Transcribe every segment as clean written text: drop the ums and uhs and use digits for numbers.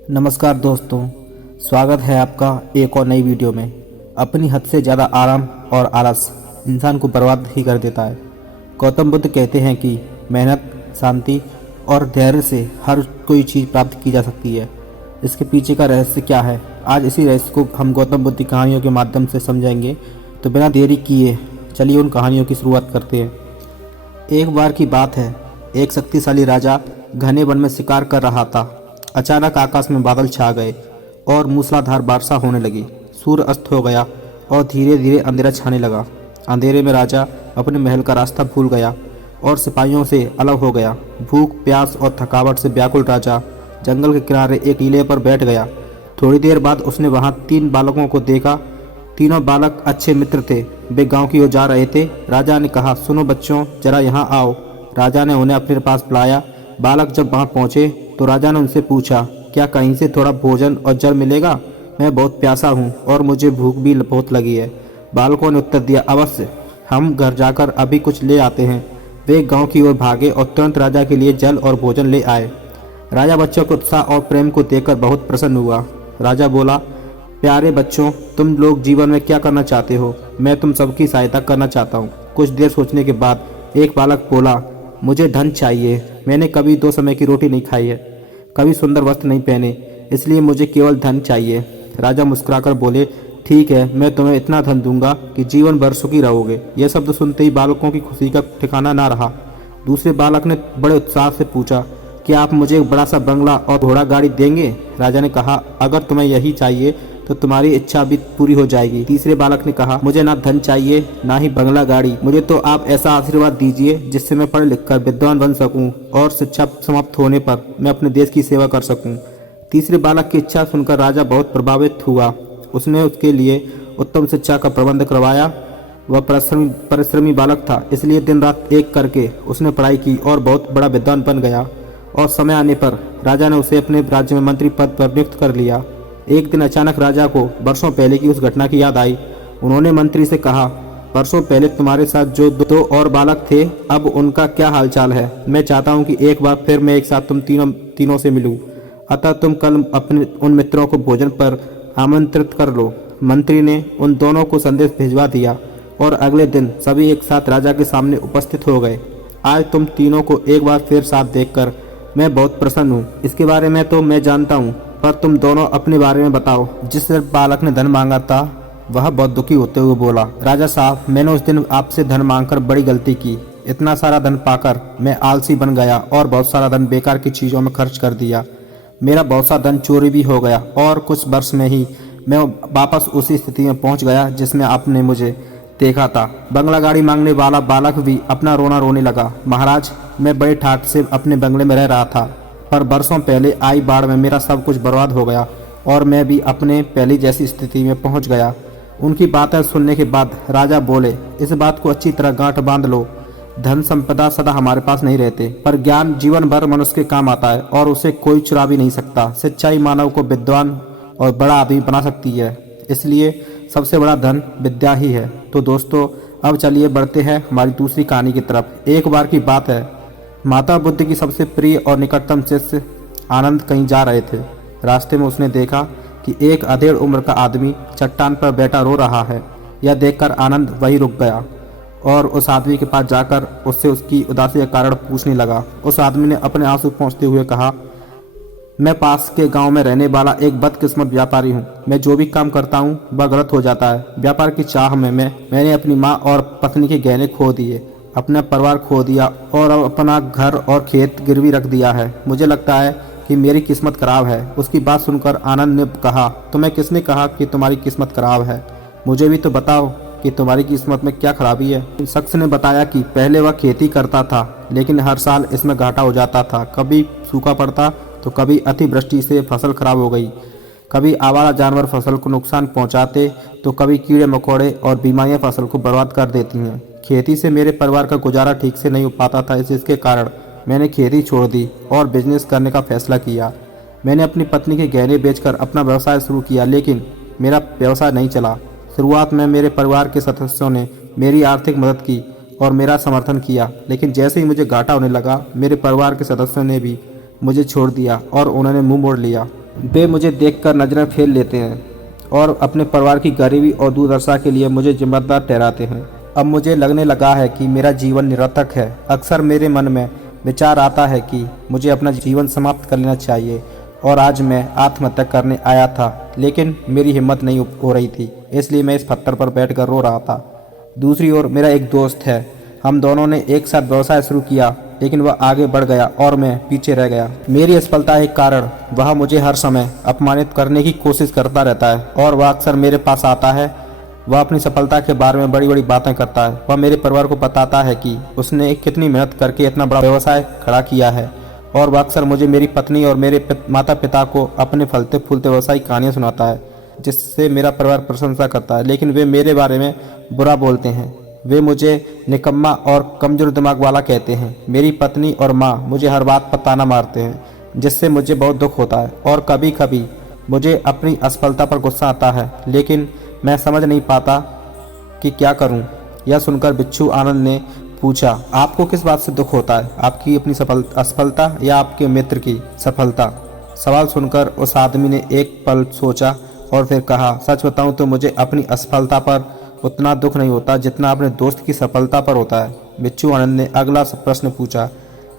नमस्कार दोस्तों, स्वागत है आपका एक और नई वीडियो में। अपनी हद से ज़्यादा आराम और आलस इंसान को बर्बाद ही कर देता है। गौतम बुद्ध कहते हैं कि मेहनत, शांति और धैर्य से हर कोई चीज़ प्राप्त की जा सकती है। इसके पीछे का रहस्य क्या है, आज इसी रहस्य को हम गौतम बुद्ध की कहानियों के माध्यम से समझेंगे। तो बिना देरी किए चलिए उन कहानियों की शुरुआत करते हैं। एक बार की बात है, एक शक्तिशाली राजा घने वन में शिकार कर रहा था। अचानक आकाश में बादल छा गए और मूसलाधार वर्षा होने लगी। सूर्य अस्त हो गया और धीरे धीरे अंधेरा छाने लगा। अंधेरे में राजा अपने महल का रास्ता भूल गया और सिपाहियों से अलग हो गया। भूख, प्यास और थकावट से व्याकुल राजा जंगल के किनारे एक टीले पर बैठ गया। थोड़ी देर बाद उसने वहां 3 बालकों को देखा। तीनों बालक अच्छे मित्र थे। वे गांव की ओर जा रहे थे। राजा ने कहा, सुनो बच्चों, जरा यहाँ आओ। राजा ने उन्हें अपने पास बुलाया। बालक जब वहां पहुंचे तो राजा ने उनसे पूछा, क्या कहीं से थोड़ा भोजन और जल मिलेगा? मैं बहुत प्यासा हूँ और मुझे भूख भी बहुत लगी है। बालकों ने उत्तर दिया, अवश्य, हम घर जाकर अभी कुछ ले आते हैं। वे गांव की ओर भागे और तुरंत राजा के लिए जल और भोजन ले आए। राजा बच्चों के उत्साह और प्रेम को देखकर बहुत प्रसन्न हुआ। राजा बोला, प्यारे बच्चों, तुम लोग जीवन में क्या करना चाहते हो? मैं तुम सबकी सहायता करना चाहता हूँ। कुछ देर सोचने के बाद एक बालक बोला, मुझे धन चाहिए। मैंने कभी 2 समय की रोटी नहीं खाई है, कभी सुंदर वस्त्र नहीं पहने, इसलिए मुझे केवल धन चाहिए। राजा मुस्कुराकर बोले, ठीक है, मैं तुम्हें इतना धन दूंगा कि जीवन भर सुखी रहोगे। यह शब्द सुनते ही बालकों की खुशी का ठिकाना ना रहा। दूसरे बालक ने बड़े उत्साह से पूछा, क्या आप मुझे एक बड़ा सा बंगला और घोड़ा गाड़ी देंगे? राजा ने कहा, अगर तुम्हें यही चाहिए तो तुम्हारी इच्छा भी पूरी हो जाएगी। तीसरे बालक ने कहा, मुझे ना धन चाहिए ना ही बंगला गाड़ी, मुझे तो आप ऐसा आशीर्वाद दीजिए जिससे मैं पढ़ लिख कर विद्वान बन सकूं और शिक्षा समाप्त होने पर मैं अपने देश की सेवा कर सकूं। तीसरे बालक की इच्छा सुनकर राजा बहुत प्रभावित हुआ। उसने उसके लिए उत्तम शिक्षा का प्रबंध करवाया। वह परिश्रमी बालक था, इसलिए दिन रात एक करके उसने पढ़ाई की और बहुत बड़ा विद्वान बन गया। और समय आने पर राजा ने उसे अपने राज्य में मंत्री पद पर नियुक्त कर लिया। एक दिन अचानक राजा को वर्षों पहले की उस घटना की याद आई। उन्होंने मंत्री से कहा, वर्षों पहले तुम्हारे साथ जो 2 और बालक थे, अब उनका क्या हालचाल है? मैं चाहता हूं कि एक बार फिर मैं एक साथ तुम तीनों से मिलूं। अतः तुम कल अपने उन मित्रों को भोजन पर आमंत्रित कर लो। मंत्री ने उन दोनों को संदेश भिजवा दिया और अगले दिन सभी एक साथ राजा के सामने उपस्थित हो गए। आज तुम तीनों को एक बार फिर साथ देखकर मैं बहुत प्रसन्न हूँ। इसके बारे में तो मैं जानता हूँ, पर तुम दोनों अपने बारे में बताओ। जिस बालक ने धन मांगा था वह बहुत दुखी होते हुए बोला, राजा साहब, मैंने उस दिन आपसे धन मांगकर बड़ी गलती की। इतना सारा धन पाकर मैं आलसी बन गया और बहुत सारा धन बेकार की चीज़ों में खर्च कर दिया। मेरा बहुत सा धन चोरी भी हो गया और कुछ वर्ष में ही मैं वापस उसी स्थिति में पहुंच गया जिसमें आपने मुझे देखा था। बंगला गाड़ी मांगने वाला बालक भी अपना रोना रोने लगा। महाराज, मैं बड़े ठाठ से अपने बंगले में रह रहा था, पर बरसों पहले आई बाढ़ में मेरा सब कुछ बर्बाद हो गया और मैं भी अपने पहली जैसी स्थिति में पहुंच गया। उनकी बातें सुनने के बाद राजा बोले, इस बात को अच्छी तरह गांठ बांध लो। धन संपदा सदा हमारे पास नहीं रहते, पर ज्ञान जीवन भर मनुष्य के काम आता है और उसे कोई चुरा भी नहीं सकता। सच्चाई मानव को विद्वान और बड़ा आदमी बना सकती है, इसलिए सबसे बड़ा धन विद्या ही है। तो दोस्तों, अब चलिए बढ़ते हैं हमारी दूसरी कहानी की तरफ। एक बार की बात है, माता बुद्ध की सबसे प्रिय और निकटतम शिष्य आनंद कहीं जा रहे थे। रास्ते में उसने देखा कि एक अधेड़ उम्र का आदमी चट्टान पर बैठा रो रहा है। यह देखकर आनंद वहीं रुक गया और उस आदमी के पास जाकर उससे उसकी उदासी का कारण पूछने लगा। उस आदमी ने अपने आंसू पोंछते हुए कहा, मैं पास के गांव में रहने वाला एक बदकिस्मत व्यापारी हूँ। मैं जो भी काम करता हूँ वह गलत हो जाता है। व्यापार की चाह में मैंने अपनी माँ और पत्नी के गहने खो दिए, अपना परिवार खो दिया और अब अपना घर और खेत गिरवी रख दिया है। मुझे लगता है कि मेरी किस्मत खराब है। उसकी बात सुनकर आनंद ने कहा, तुम्हें किसने कहा कि तुम्हारी किस्मत खराब है? मुझे भी तो बताओ कि तुम्हारी किस्मत में क्या खराबी है। शख्स ने बताया कि पहले वह खेती करता था, लेकिन हर साल इसमें घाटा हो जाता था। कभी सूखा पड़ता तो कभी अतिवृष्टि से फसल खराब हो गई, कभी आवारा जानवर फसल को नुकसान पहुंचाते तो कभी कीड़े मकोड़े और बीमारियां फसल को बर्बाद कर देती हैं। खेती से मेरे परिवार का गुजारा ठीक से नहीं हो पाता था, इसके कारण मैंने खेती छोड़ दी और बिजनेस करने का फैसला किया। मैंने अपनी पत्नी के गहने बेचकर अपना व्यवसाय शुरू किया, लेकिन मेरा व्यवसाय नहीं चला। शुरुआत में मेरे परिवार के सदस्यों ने मेरी आर्थिक मदद की और मेरा समर्थन किया, लेकिन जैसे ही मुझे घाटा होने लगा, मेरे परिवार के सदस्यों ने भी मुझे छोड़ दिया और उन्होंने मुंह मोड़ लिया। वे मुझे देखकर नज़रें फेर लेते हैं और अपने परिवार की गरीबी और दुर्दशा के लिए मुझे जिम्मेदार ठहराते हैं। अब मुझे लगने लगा है कि मेरा जीवन निरर्थक है। अक्सर मेरे मन में विचार आता है कि मुझे अपना जीवन समाप्त कर लेना चाहिए और आज मैं आत्महत्या करने आया था, लेकिन मेरी हिम्मत नहीं हो रही थी, इसलिए मैं इस पत्थर पर बैठकर रो रहा था। दूसरी ओर मेरा एक दोस्त है, हम दोनों ने एक साथ व्यवसाय शुरू किया, लेकिन वह आगे बढ़ गया और मैं पीछे रह गया। मेरी असफलता के कारण वह मुझे हर समय अपमानित करने की कोशिश करता रहता है और वह अक्सर मेरे पास आता है। वह अपनी सफलता के बारे में बड़ी बड़ी बातें करता है। वह मेरे परिवार को बताता है कि उसने कितनी मेहनत करके इतना बड़ा व्यवसाय खड़ा किया है और वह अक्सर मुझे, मेरी पत्नी और मेरे माता पिता को अपने फलते फूलते व्यवसाय की कहानियाँ सुनाता है, जिससे मेरा परिवार प्रशंसा करता है। लेकिन वे मेरे बारे में बुरा बोलते हैं। वे मुझे निकम्मा और कमज़ोर दिमाग वाला कहते हैं। मेरी पत्नी और माँ मुझे हर बात पर ताना मारते हैं, जिससे मुझे बहुत दुख होता है और कभी कभी मुझे अपनी असफलता पर गुस्सा आता है, लेकिन मैं समझ नहीं पाता कि क्या करूं। यह सुनकर बिच्छू आनंद ने पूछा, आपको किस बात से दुख होता है, आपकी अपनी असफलता या आपके मित्र की सफलता? सवाल सुनकर उस आदमी ने एक पल सोचा और फिर कहा, सच बताऊं तो मुझे अपनी असफलता पर उतना दुख नहीं होता जितना अपने दोस्त की सफलता पर होता है। बिच्छू आनंद ने अगला प्रश्न पूछा,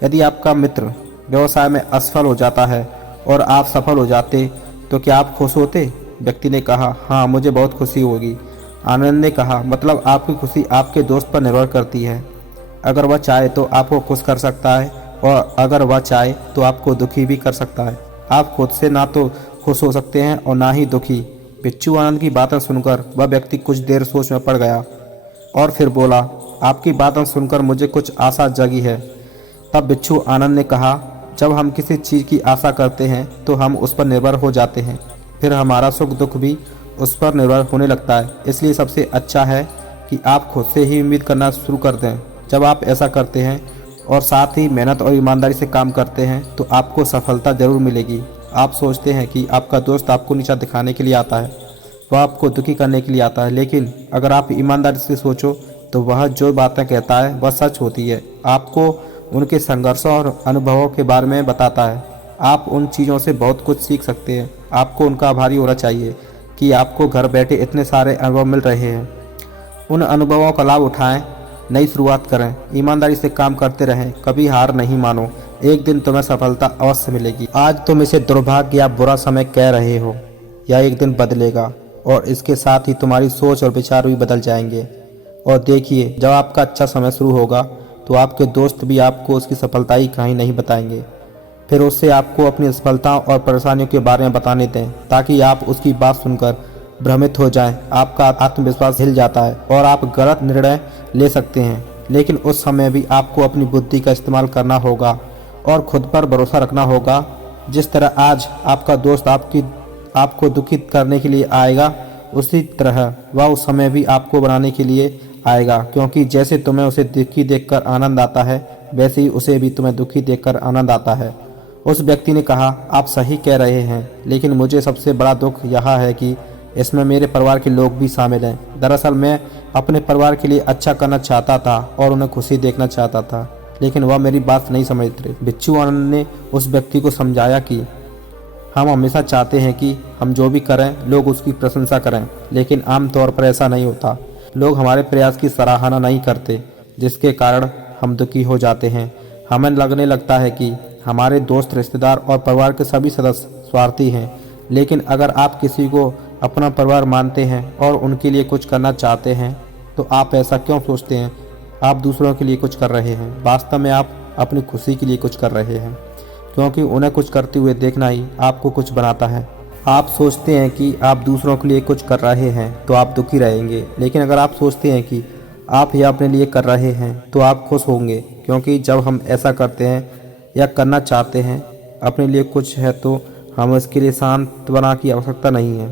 यदि आपका मित्र व्यवसाय में असफल हो जाता है और आप सफल हो जाते तो क्या आप खुश होते? व्यक्ति ने कहा, हाँ, मुझे बहुत खुशी होगी। आनंद ने कहा, मतलब आपकी खुशी आपके दोस्त पर निर्भर करती है। अगर वह चाहे तो आपको खुश कर सकता है और अगर वह चाहे तो आपको दुखी भी कर सकता है। आप खुद से ना तो खुश हो सकते हैं और ना ही दुखी। बिच्छू आनंद की बातें सुनकर वह व्यक्ति कुछ देर सोच में पड़ गया और फिर बोला, आपकी बातें सुनकर मुझे कुछ आशा जगी है। तब बिच्छू आनंद ने कहा, जब हम किसी चीज़ की आशा करते हैं तो हम उस पर निर्भर हो जाते हैं, फिर हमारा सुख दुख भी उस पर निर्भर होने लगता है। इसलिए सबसे अच्छा है कि आप खुद से ही उम्मीद करना शुरू कर दें। जब आप ऐसा करते हैं और साथ ही मेहनत और ईमानदारी से काम करते हैं तो आपको सफलता ज़रूर मिलेगी। आप सोचते हैं कि आपका दोस्त आपको नीचा दिखाने के लिए आता है, वह आपको दुखी करने के लिए आता है, लेकिन अगर आप ईमानदारी से सोचो तो वह जो बातें कहता है वह सच होती है। आपको उनके संघर्षों और अनुभवों के बारे में बताता है। आप उन चीज़ों से बहुत कुछ सीख सकते हैं। आपको उनका आभारी होना चाहिए कि आपको घर बैठे इतने सारे अनुभव मिल रहे हैं। उन अनुभवों का लाभ उठाएं, नई शुरुआत करें, ईमानदारी से काम करते रहें, कभी हार नहीं मानो। एक दिन तुम्हें सफलता अवश्य मिलेगी। आज तुम इसे दुर्भाग्य या बुरा समय कह रहे हो, यह एक दिन बदलेगा और इसके साथ ही तुम्हारी सोच और विचार भी बदल जाएंगे। और देखिए, जब आपका अच्छा समय शुरू होगा तो आपके दोस्त भी आपको उसकी सफलता की कहानी नहीं बताएंगे। फिर उससे आपको अपनी असफलताओं और परेशानियों के बारे में बताने दें, ताकि आप उसकी बात सुनकर भ्रमित हो जाएं। आपका आत्मविश्वास हिल जाता है और आप गलत निर्णय ले सकते हैं, लेकिन उस समय भी आपको अपनी बुद्धि का इस्तेमाल करना होगा और खुद पर भरोसा रखना होगा। जिस तरह आज आपका दोस्त आपको दुखित करने के लिए आएगा, उसी तरह वह उस समय भी आपको बनाने के लिए आएगा, क्योंकि जैसे तुम्हें उसे दुखी देखकर आनंद आता है, वैसे ही उसे भी तुम्हें दुखी देखकर आनंद आता है। उस व्यक्ति ने कहा, आप सही कह रहे हैं, लेकिन मुझे सबसे बड़ा दुख यह है कि इसमें मेरे परिवार के लोग भी शामिल हैं। दरअसल मैं अपने परिवार के लिए अच्छा करना चाहता था और उन्हें खुशी देखना चाहता था, लेकिन वह मेरी बात नहीं समझते थे। बिच्छू आनंद ने उस व्यक्ति को समझाया कि हम हमेशा चाहते हैं कि हम जो भी करें लोग उसकी प्रशंसा करें, लेकिन आमतौर पर ऐसा नहीं होता। लोग हमारे प्रयास की सराहना नहीं करते, जिसके कारण हम दुखी हो जाते हैं। हमें लगने लगता है कि हमारे दोस्त, रिश्तेदार और परिवार के सभी सदस्य स्वार्थी हैं, लेकिन अगर आप किसी को अपना परिवार मानते हैं और उनके लिए कुछ करना चाहते हैं तो आप ऐसा क्यों सोचते हैं? आप दूसरों के लिए कुछ कर रहे हैं, वास्तव में आप अपनी खुशी के लिए कुछ कर रहे हैं, क्योंकि उन्हें कुछ करते हुए देखना ही आपको कुछ बनाता है। आप सोचते हैं कि आप दूसरों के लिए कुछ कर रहे हैं तो आप दुखी रहेंगे, लेकिन अगर आप सोचते हैं कि आप यह अपने लिए कर रहे हैं तो आप खुश होंगे, क्योंकि जब हम ऐसा करते हैं या करना चाहते हैं अपने लिए कुछ है तो हमें इसके लिए सांत्वना की आवश्यकता नहीं है।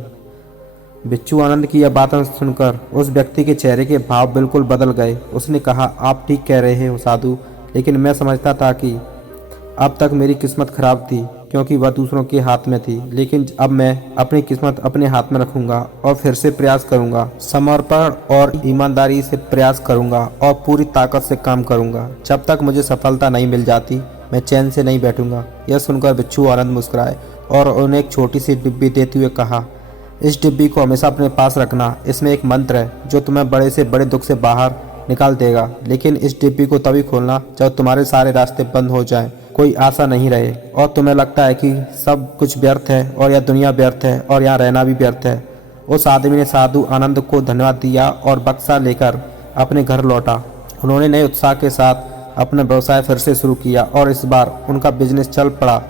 बिच्छू आनंद की यह बातें सुनकर उस व्यक्ति के चेहरे के भाव बिल्कुल बदल गए। उसने कहा, आप ठीक कह रहे हो साधु, लेकिन मैं समझता था कि अब तक मेरी किस्मत खराब थी क्योंकि वह दूसरों के हाथ में थी, लेकिन अब मैं अपनी किस्मत अपने हाथ में रखूंगा और फिर से प्रयास करूंगा। समर्पण और ईमानदारी से प्रयास करूंगा और पूरी ताकत से काम करूंगा। जब तक मुझे सफलता नहीं मिल जाती मैं चैन से नहीं बैठूंगा। यह सुनकर बिच्छू आनंद मुस्कुराए और उन्हें एक छोटी सी डिब्बी देते हुए कहा, इस डिब्बी को हमेशा अपने पास रखना। इसमें एक मंत्र है जो तुम्हें बड़े से बड़े दुख से बाहर निकाल देगा, लेकिन इस डिब्बी को तभी खोलना जब तुम्हारे सारे रास्ते बंद हो जाएं, कोई आशा नहीं रहे और तुम्हें लगता है कि सब कुछ व्यर्थ है और यह दुनिया व्यर्थ है और यहाँ रहना भी व्यर्थ है। उस आदमी ने साधु आनंद को धन्यवाद दिया और बक्सा लेकर अपने घर लौटा। उन्होंने नए उत्साह के साथ अपना व्यवसाय फिर से शुरू किया और इस बार उनका बिजनेस चल पड़ा।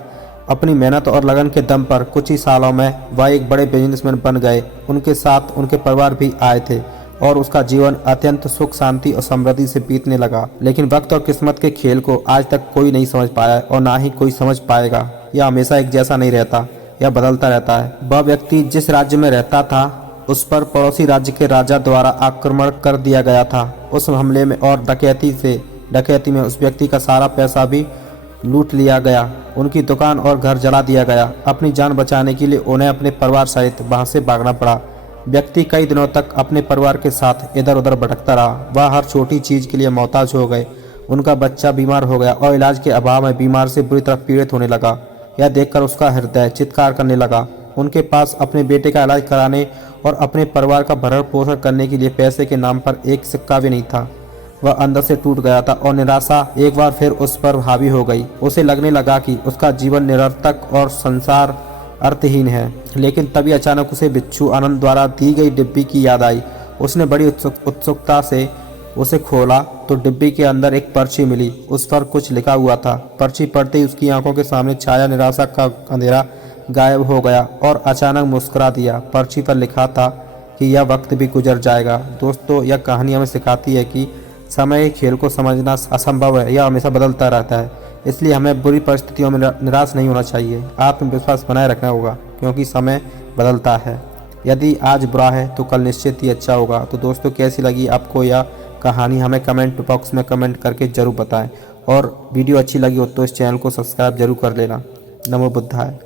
अपनी मेहनत और लगन के दम पर कुछ ही सालों में वह एक बड़े बिजनेसमैन बन गए। उनके साथ उनके परिवार भी आए थे और उसका जीवन अत्यंत सुख शांति और समृद्धि से बीतने लगा। लेकिन वक्त और किस्मत के खेल को आज तक कोई नहीं समझ पाया और ना ही कोई समझ पाएगा। यह हमेशा एक जैसा नहीं रहता, यह बदलता रहता है। वह व्यक्ति जिस राज्य में रहता था उस पर पड़ोसी राज्य के राजा द्वारा आक्रमण कर दिया गया था। उस हमले में और डकैती में उस व्यक्ति का सारा पैसा भी लूट लिया गया। उनकी दुकान और घर जला दिया गया। अपनी जान बचाने के लिए उन्हें अपने परिवार सहित वहां से भागना पड़ा। व्यक्ति कई दिनों तक अपने परिवार के साथ इधर उधर भटकता रहा। वह हर छोटी चीज के लिए मोहताज हो गए। उनका बच्चा बीमार हो गया और इलाज के अभाव में बीमार से बुरी तरह पीड़ित होने लगा। यह देखकर उसका हृदय चित्कार करने लगा। उनके पास अपने बेटे का इलाज कराने और अपने परिवार का भरण पोषण करने के लिए पैसे के नाम पर एक सिक्का भी नहीं था। वह अंदर से टूट गया था और निराशा एक बार फिर उस पर हावी हो गई। उसे लगने लगा कि उसका जीवन निरर्थक और संसार अर्थहीन है। लेकिन तभी अचानक उसे बिच्छू आनंद द्वारा दी गई डिब्बी की याद आई। उसने बड़ी उत्सुकता से उसे खोला तो डिब्बी के अंदर एक पर्ची मिली। उस पर कुछ लिखा हुआ था। पर्ची पढ़ते ही उसकी आंखों के सामने छाया निराशा का अंधेरा गायब हो गया और अचानक मुस्कुरा दिया। पर्ची पर लिखा था कि यह वक्त भी गुजर जाएगा। दोस्तों, यह कहानी हमें सिखाती है कि समय के खेल को समझना असंभव है, यह हमेशा बदलता रहता है। इसलिए हमें बुरी परिस्थितियों में निराश नहीं होना चाहिए। आत्मविश्वास बनाए रखना होगा क्योंकि समय बदलता है। यदि आज बुरा है तो कल निश्चित ही अच्छा होगा। तो दोस्तों, कैसी लगी आपको यह कहानी हमें कमेंट बॉक्स में कमेंट करके ज़रूर बताएं और वीडियो अच्छी लगी हो तो इस चैनल को सब्सक्राइब जरूर कर लेना। नमो बुद्धाय।